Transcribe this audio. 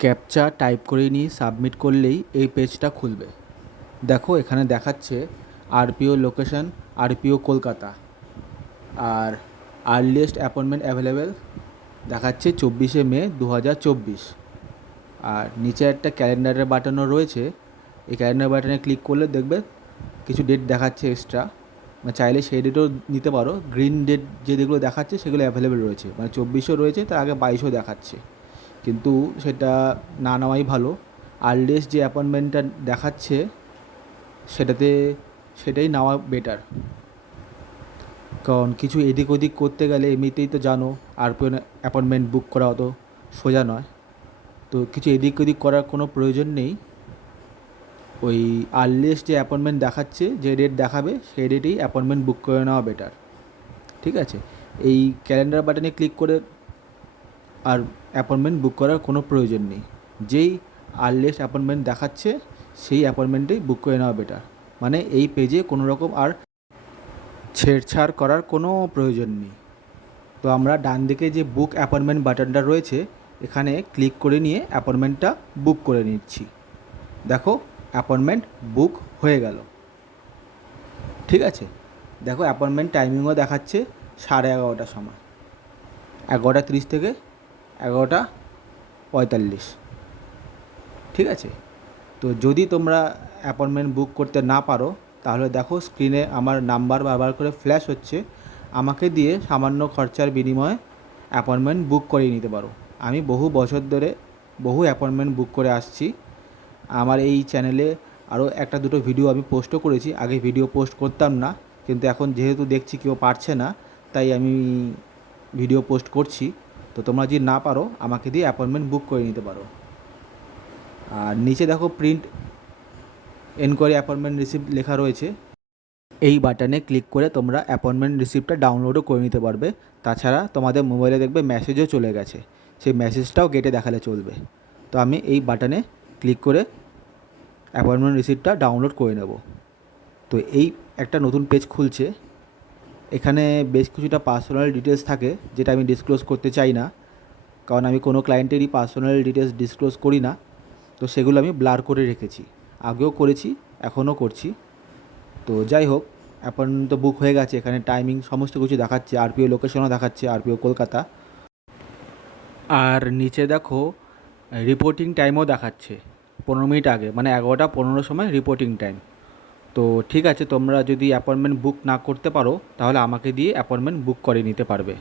Captcha type করে নিয়ে submit করলেই এই পেজটা খুলবে। দেখো এখানে দেখাচ্ছে আরপিও লোকেশন আরপিও কলকাতা, আর আর্লিয়েস্ট অ্যাপয়েন্টমেন্ট অ্যাভেলেবেল দেখাচ্ছে 24শে মে 2024। আর নিচে একটা ক্যালেন্ডারের বাটনও রয়েছে। এই ক্যালেন্ডার বাটনে ক্লিক করলে দেখবে কিছু ডেট দেখাচ্ছে এক্সট্রা, মানে চাইলে সেই ডেটও নিতে পারো। গ্রিন ডেট যে যেগুলো দেখাচ্ছে সেগুলো অ্যাভেলেবেল রয়েছে, মানে 24ও রয়েছে, তার আগে 22ও দেখাচ্ছে, কিন্তু সেটা না নেওয়াই ভালো। আর্লিয়েস্ট যে অ্যাপয়েন্টমেন্টটা দেখাচ্ছে সেটাই নেওয়া বেটার, কারণ কিছু এদিক ওদিক করতে গেলে এমনিতেই তো জানো আরপিও অ্যাপয়েন্টমেন্ট বুক করা অত সোজা নয়। তো কিছু এদিক ওদিক করার কোনো প্রয়োজন নেই। ওই আর্লিয়েস্ট যে অ্যাপয়েন্টমেন্ট দেখাচ্ছে, যে ডেট দেখাবে সেই ডেটেই অ্যাপয়েন্টমেন্ট বুক করে নেওয়া বেটার। ঠিক আছে, এই ক্যালেন্ডার বাটনে ক্লিক করে আর অ্যাপয়েন্টমেন্ট বুক করার কোনো প্রয়োজন নেই। যেই আর্লিয়েস্ট অ্যাপয়েন্টমেন্ট দেখাচ্ছে সেই অ্যাপয়েন্টমেন্টেই বুক করে নেওয়া বেটার। মানে এই পেজে কোনো রকম আর ছেড়ছাড় করার কোনো প্রয়োজন নেই। তো আমরা ডান দিকে যে বুক অ্যাপয়েন্টমেন্ট বাটনটা রয়েছে এখানে ক্লিক করে নিয়ে অ্যাপয়েন্টমেন্টটা বুক করে নিচ্ছি। দেখো অ্যাপয়েন্টমেন্ট বুক হয়ে গেল। ঠিক আছে, দেখো অ্যাপয়েন্টমেন্ট টাইমিংও দেখাচ্ছে 11:30টার সময়, 11:30 থেকে 11:45। ঠিক আছে, তো যদি তোমরা অ্যাপয়েন্টমেন্ট বুক করতে না পারো তাহলে দেখো স্ক্রিনে আমার নাম্বার বারবার করে ফ্ল্যাশ হচ্ছে, আমাকে দিয়ে সামান্য খরচার বিনিময়ে অ্যাপয়েন্টমেন্ট বুক করিয়ে নিতে পারো। আমি বহু বছর ধরে বহু অ্যাপয়েন্টমেন্ট বুক করে আসছি। আমার এই চ্যানেলে আরও একটা দুটো ভিডিও আমি পোস্টও করেছি, আগে ভিডিও পোস্ট করতাম না, কিন্তু এখন যেহেতু দেখছি কেউ পারছে না তাই আমি ভিডিও পোস্ট করছি। তো তোমরা যদি না পারো আমাকে দিয়ে অ্যাপয়েন্টমেন্ট বুক করে নিতে পারো। আর নিচে দেখো প্রিন্ট এনকোয়ারি অ্যাপয়েন্টমেন্ট রিসিপ্ট লেখা রয়েছে, এই বাটনে ক্লিক করে তোমরা অ্যাপয়েন্টমেন্ট রিসিপ্টটা ডাউনলোডও করে নিতে পারবে। তাছাড়া তোমাদের মোবাইলে দেখবে মেসেজও চলে গেছে, সেই মেসেজটাও গেটে দেখালে চলবে। তো আমি এই বাটনে ক্লিক করে অ্যাপয়েন্টমেন্ট রিসিপ্টটা ডাউনলোড করে নেব। তো এই একটা নতুন পেজ খুলছে, এখানে বেশ কিছুটা পার্সোনাল ডিটেলস থাকে যেটা আমি ডিসক্লোজ করতে চাই না, কারণ আমি কোনো ক্লায়েন্টেরই পার্সোনাল ডিটেলস ডিসক্লোজ করি না। তো সেগুলো আমি ব্লার করে রেখেছি, আগেও করেছি এখনও করছি। তো যাই হোক, অ্যাপয়েন্টমেন্ট তো বুক হয়ে গেছে, এখানে টাইমিং সমস্ত কিছু দেখাচ্ছে, আরপিও লোকেশনও দেখাচ্ছে আরপিও কলকাতা। আর নিচে দেখো রিপোর্টিং টাইমও দেখাচ্ছে 15 মিনিট আগে, মানে 11:15 সময় রিপোর্টিং টাইম। তো ঠিক আছে, তোমরা যদি অ্যাপয়েন্টমেন্ট বুক না করতে পারো তাহলে আমাকে দিয়ে অ্যাপয়েন্টমেন্ট বুক করে নিতে পারবে।